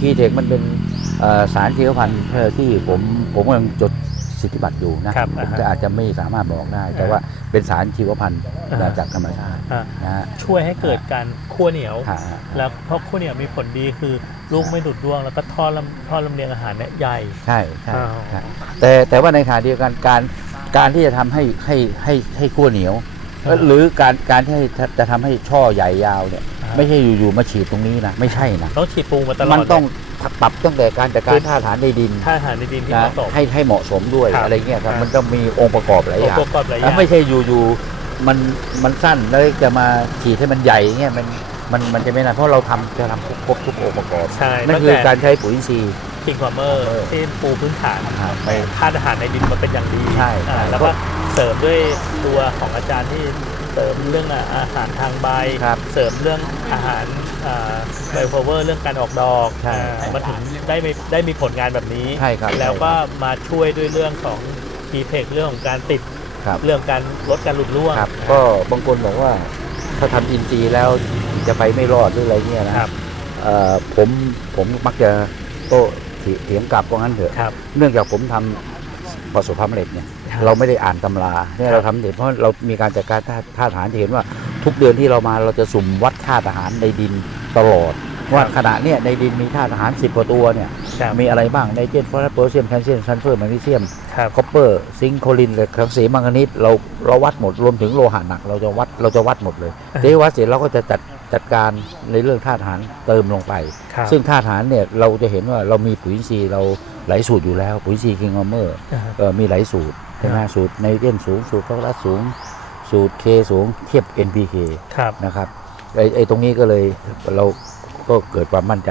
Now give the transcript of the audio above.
คีเทคมันเป็นเอ่อสารชีวพันธุ์เอ่อที่ผมผมกำลังจดสิทธิบัตรอยู่นะครับผมอ่าฮะจะอาจจะไม่สามารถบอกได้ แต่อ่าว่าเป็นสารชีวพันธุ์อ่ามาจากธรรมชาติอ่านะฮะช่วยให้เกิดการคั่วเหนียวฮะแล้วเพราะคั่วเหนียวมีผลดีคือลูกไม่ดุดร่วง แล้วก็ท่อลำท่อลำเลียงอาหารเนี่ยใหญ่ใช่ใช่อ้าวใช่แต่แต่ว่าในขณะเดียวกันการการที่จะทำให้ให้ให้ให้ขั้วเหนียวอ่า หรือการการที่จะทำให้ช่อใหญ่ยาวเนี่ยอ่าไม่ใช่อยู่ๆมาฉีดตรงนี้นะไม่ใช่นะต้องฉีดปูมาตลอดมันต้องปรับตั้งแต่การจัดการท่าฐานในดินถ้าอาหารในดินที่เหนะมาะสมให้ให้เหมาะสมด้วยครับอะไรเงี้ยครับอ่ามัมันต้องมีองค์ประกอบหลายอย่างองค์ประกอบหลายอย่างไม่ใช่อยู่ๆมันมันสั้นแล้วจะมาฉีดให้มันใหญ่เงี้ยมันมันมันจะไม่ได้เพราะเราทำจะทำครบทุกองค์ประกอบใช่นั่นตั้งคือแต่การใช้ปุ๋ยอินทรีย์คิงคอมเมอร์ Farmer ที่ปูพื้นฐานอ่าไปธาตุอาหารในดินมาเป็นอย่างดีใช่อ่าใช่แล้วก็ เสริมด้วยตัวของอาจารย์ที่เสริมเรื่องอาหารทางใบ ครับเสริมเรื่องอาหารไบโอเวอร์เรื่องการออกดอกใช่อ่ามันถึงได้มีได้มีผลงานแบบนี้ใช่ครับแล้วก็มาช่วยด้วยเรื่องของทีเพกเรื่องของการติดครับ เรื่องการลดการหลุดร่วงครับ ก็บางคนบอกว่าถ้าทำอินทรีย์แล้วจะไปไม่รอดหรืออะไรเงี้ยนะครับเอ่อผมผมมักจะโต้เถียงกลับว่างั้นเถอะ ครับ เนื่องจากผมทำประสบความสำเร็จเนี่ยครับ เราไม่ได้อ่านตำราเนี่ยครับเราทำเด็ดเพราะเรามีการจัดการท่าท่าทหารจะเห็นว่าทุกเดือนที่เรามาเราจะสุ่มวัดค่าทหารในดินตลอดว่าขณะเนี้ยในดินมีท่าทหาร 10กว่าตัวเนี่ยครับมีอะไรบ้างไนเตรตฟอสฟอรัสโพแทสเซียมแคลเซียมซัลเฟอร์แมกนีเซียมครับคอปเปอร์ซิงค์โคลินเลยครังสีมังกานีสเราเราวัดหมดรวมถึงโลหะหนักเราจะวัดเราจะวัดหมดเลยอ่าทีนี้วัดเสร็จเราก็จะจัดจัดการในเรื่องท่าตุอาหารเติมลงไปครับซึ่งท่าตุอาหารเนี่ยเราจะเห็นว่าเรามีปุ๋ยอินทรีย์เรา หลายสูตรอยู่แล้วปุ๋ยอินทรีย์คิงอมเมอร์อ่าเออมีหลายสูตรใช่ไหมครับสูตรไนเตรตสูงสูตรฟอสฟอรัสสูง สูตรเคสูงเทียบ NPK ครับนะครับไอ้ไอ้ตรงนี้ก็เลยเราก็เกิดความมั่นใจ